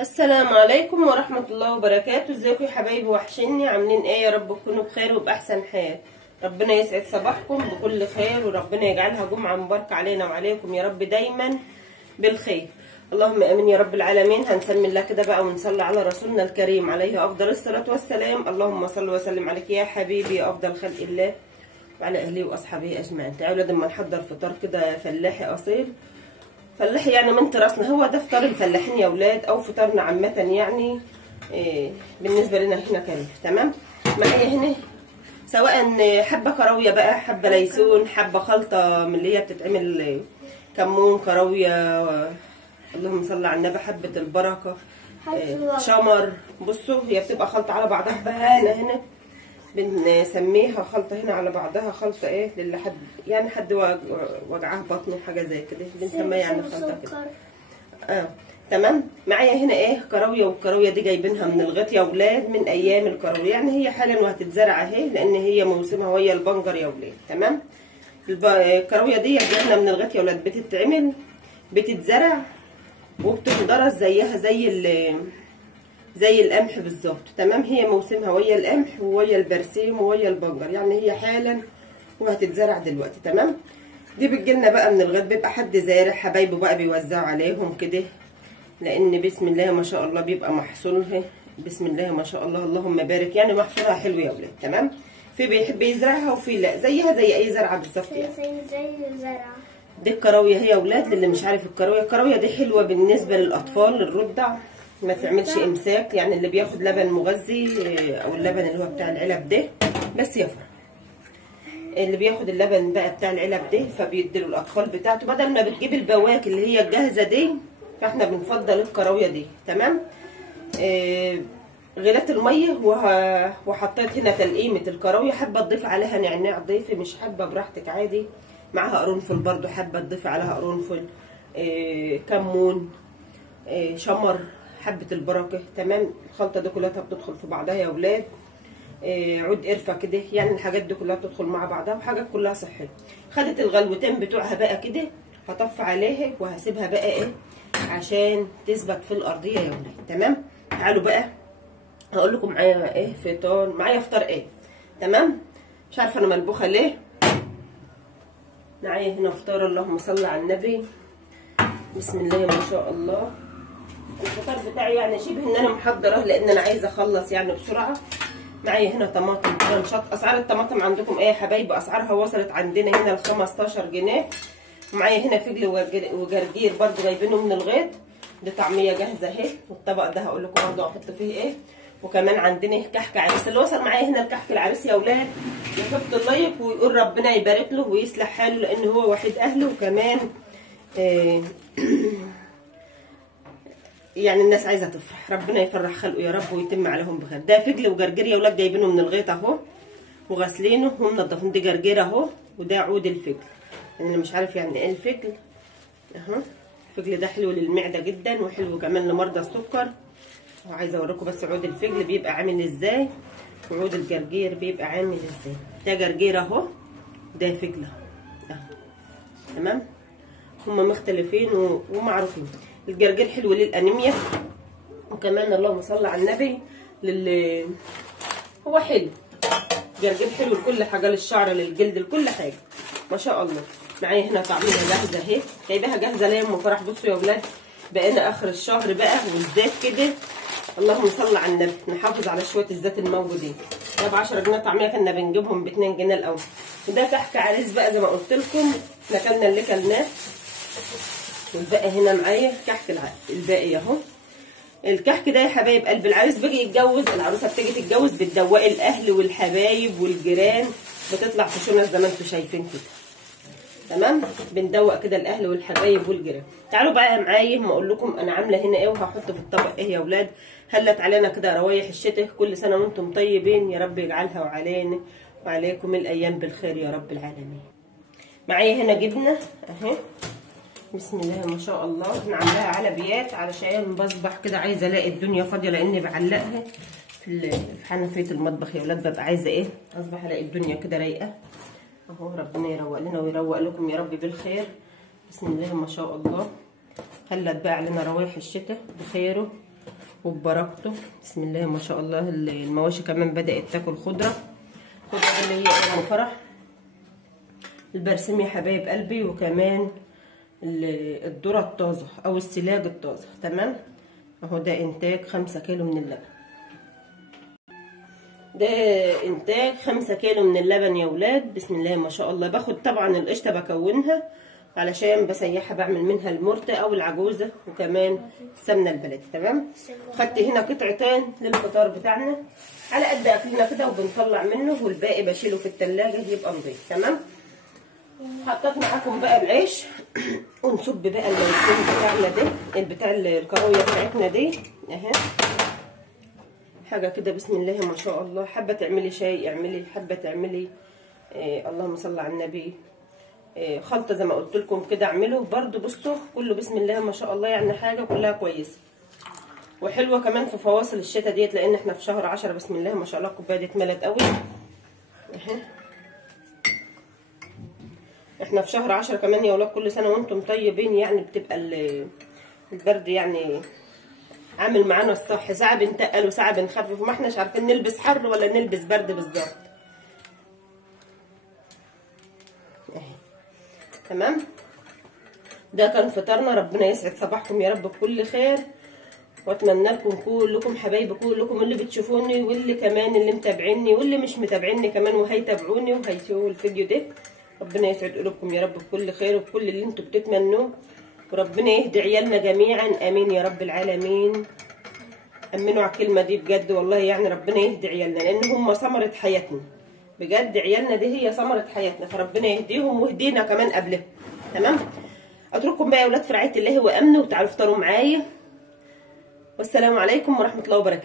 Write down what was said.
السلام عليكم ورحمة الله وبركاته. ازيكم يا حبايبي؟ وحشني. عاملين ايه؟ يا رب تكونوا بخير وبأحسن حال. ربنا يسعد صباحكم بكل خير، وربنا يجعلها جمعة مباركة علينا وعليكم يا رب دايما بالخير. اللهم امين يا رب العالمين. هنسمي الله كده بقى ونصلي على رسولنا الكريم عليه افضل الصلاة والسلام. اللهم صل وسلم عليك يا حبيبي يا افضل خلق الله وعلى اهله واصحابه اجمعين. تعالوا لما نحضر فطار كده فلاحي اصيل، فلاحي يعني من تراثنا. هو ده فطار الفلاحين يا ولاد، او فطارنا عامه يعني. بالنسبه لنا هنا كريف. تمام. معايا هنا سواء حبه كراويه بقى، حبه ليسون، حبه خلطه من اللي هي بتتعمل كمون كراويه، اللهم صل على النبي، حبه البركه، شمر. بصوا هي بتبقى خلطه على بعضها بقى. هنا بنسميها خلطه هنا على بعضها، خلطه ايه للي حد يعني حد وجعاه بطنه حاجه زي كده بنسميها يعني خلطه كده. تمام. معايا هنا ايه كراويه، والكراويه دي جايبينها من الغيط يا ولاد، من ايام الكراويه يعني. هي حالا وهتتزرع اهي، لان هي موسمها وهي البنجر يا ولاد. تمام. الكراويه دي جايبينها من الغيط يا ولاد، بتتعمل بتتزرع وبتتدرس زيها زي القمح بالظبط. تمام. هي موسمها ويا القمح وويا البرسيم وويا البنجر يعني، هي حالا وهتتزرع دلوقتي. تمام. دي بتجيلنا بقى من الغيط، بيبقى حد زارع حبايبه بقى بيوزعوا عليهم كده، لان بسم الله ما شاء الله بيبقى محصولها بسم الله ما شاء الله اللهم بارك يعني، محصولها حلو يا ولاد. تمام. في بيحب يزرعها وفي لا، زيها زي اي زرعه بالظبط يعني. زي الزرعه. دي الكراويه هي يا ولاد. للي مش عارف الكراويه دي حلوه بالنسبه للاطفال الرضع، ما تعملش امساك يعني. اللي بياخد لبن مغذي او اللبن اللي هو بتاع العلب ده بس يفرح، اللي بياخد اللبن بقى بتاع العلب ده فبيديله الاطفال بتاعته، بدل ما بتجيب البواكي اللي هي الجاهزه دي، فاحنا بنفضل الكراويه دي. تمام. غليت الميه وحطيت هنا تلقيمه الكراويه. حابه تضيف عليها نعناع ضيفي، مش حابه براحتك عادي. معاها قرنفل برضو، حابه تضيفي عليها قرنفل، كمون، شمر، حبه البركه. تمام. الخلطه دي كلها بتدخل في بعضها يا ولاد. عود قرفه كده يعني، الحاجات دي كلها بتدخل مع بعضها، وحاجات كلها صحيه. خدت الغلوتين بتوعها بقى كده، هطفي عليها وهسيبها بقى ايه عشان تثبت في الارضيه يا ولاد. تمام. تعالوا بقى هقول لكم معايا ايه فطار، معايا فطار ايه. تمام. مش عارفه انا ملبوخه ليه. معايا هنا فطار اللهم صل على النبي، بسم الله ما شاء الله. الفطار بتاعي يعني شبه ان انا محضره، لان انا عايزه اخلص يعني بسرعه. معايا هنا طماطم كرنشات. اسعار الطماطم عندكم ايه يا حبايبي؟ اسعارها وصلت عندنا هنا ل 15 جنيه. ومعايا هنا فجل وجرجير برضو جايبينه من الغيط. دي طعميه جاهزه اهي. والطبق ده هقول لكم برضو هحط فيه ايه. وكمان عندنا كحك عريس. اللي وصل معايا هنا الكحك العريس يا ولاد يحط اللايك ويقول ربنا يبارك له ويصلح حاله، لان هو وحيد اهله. وكمان يعني الناس عايزه تفرح، ربنا يفرح خلقه يا رب ويتم عليهم بخير. ده فجل وجرجير يا ولاد جايبينه من الغيط اهو، وغاسلينه ومنضفين. دي جرجير اهو، وده عود الفجل. يعني انا مش عارف يعني ايه الفجل اهو. الفجل ده حلو للمعده جدا، وحلو كمان لمرضى السكر. وعايزه اوريكم بس عود الفجل بيبقى عامل ازاي، وعود الجرجير بيبقى عامل ازاي. ده جرجير اهو، ده فجل اهو. تمام. هما مختلفين ومعروفين. الجرجير حلو للانيميا، وكمان اللهم صل على النبي هو حلو. جرجير حلو لكل حاجه، للشعر للجلد لكل حاجه ما شاء الله. معايا هنا طعميه جاهزه اهي، جايباها جاهزه ليا ام فرح. بصوا يا ولاد بقينا اخر الشهر بقى والزيت كده، اللهم صل على النبي، نحافظ على شويه الزيت الموجودين. ده ب 10 جنيه طعميه، كنا بنجيبهم ب 2 جنيه الاول. وده كحك عريس بقى زي ما قلت لكم، احنا كلنا اللي كلناه. والباقي هنا معايا كحك الباقي اهو. الكحك ده يا حبايب قلب العريس بيجي يتجوز، العروسه بتيجي تتجوز بتدوقي الاهل والحبايب والجيران، بتطلع في شنط زي ما انتم شايفين كده. تمام. بندوق كده الاهل والحبايب والجيران. تعالوا بقى معايا ما اقول لكم انا عامله هنا ايه وهحط في الطبق ايه يا اولاد. هلت علينا كده روايح الشتاء، كل سنه وانتم طيبين، يا رب يجعلها وعلينا وعليكم الايام بالخير يا رب العالمين. معايا هنا جبنه اهي، بسم الله ما شاء الله. احنا عاملاها على بيات علشان بصبح كده عايزه الاقي الدنيا فاضيه، لاني بعلقها في حنفيه المطبخ يا ولاد. ببقى عايزه ايه اصبح الاقي الدنيا كده رايقه اهو. ربنا يروق لنا ويروق لكم يا رب بالخير، بسم الله ما شاء الله. خلت بقى علينا روايح الشتاء بخيره وببركته. بسم الله ما شاء الله. المواشي كمان بدأت تاكل خضرة اللي هي ام فرح، البرسيم يا حبايب قلبي، وكمان الذرة الطازة او السلاج الطازة. تمام اهو ده انتاج 5 كيلو من اللبن. ده انتاج 5 كيلو من اللبن يا ولاد. بسم الله ما شاء الله. باخد طبعا القشطه بكونها علشان بسيحها، بعمل منها المرتة او العجوزه، وكمان السمنه البلدي. تمام. خدت هنا قطعتين للفطار بتاعنا على قد اكلنا كده، وبنطلع منه والباقي بشيله في التلاجة يبقى نضيف. تمام. حطيت معاكم بقى العيش ونصب بقى الليمون بتاعنا ده، بتاع الكراويه بتاعتنا دي اهي، حاجه كده. بسم الله ما شاء الله. حابه تعملي شاي اعملي، حابه تعملي اللهم صل على النبي خلطه زي ما قلت لكم كده اعملوا برده. بصوا كله بسم الله ما شاء الله، يعني حاجه كلها كويسه وحلوه كمان في فواصل الشتاء ديت، لان احنا في شهر 10. بسم الله ما شاء الله. الكوبايه دي اتملت قوي اهي. احنا في شهر 10 كمان يا ولاد. كل سنه وانتم طيبين. يعني بتبقى البرد يعني عامل معانا الصح، ساعه بنتقل وساعه بنخفف، وما احناش عارفين نلبس حر ولا نلبس برد بالظبط اهي. تمام. ده كان فطارنا. ربنا يسعد صباحكم يا رب بكل خير، واتمنى لكم كلكم حبايبي، كلكم اللي بتشوفوني واللي كمان اللي متابعيني واللي مش متابعيني كمان وهيتابعوني وهيشوفوا الفيديو ده. ربنا يسعد قلوبكم يا رب بكل خير وبكل اللي انتم بتتمنوه، وربنا يهدي عيالنا جميعا. امين يا رب العالمين. امنوا على الكلمه دي بجد والله. يعني ربنا يهدي عيالنا، لان هم ثمره حياتنا بجد. عيالنا دي هي ثمره حياتنا، فربنا يهديهم ويهدينا كمان قبلهم. تمام. اترككم بقى يا اولاد في رعايه الله وامنه، وتعالوا افطروا معايا. والسلام عليكم ورحمه الله وبركاته.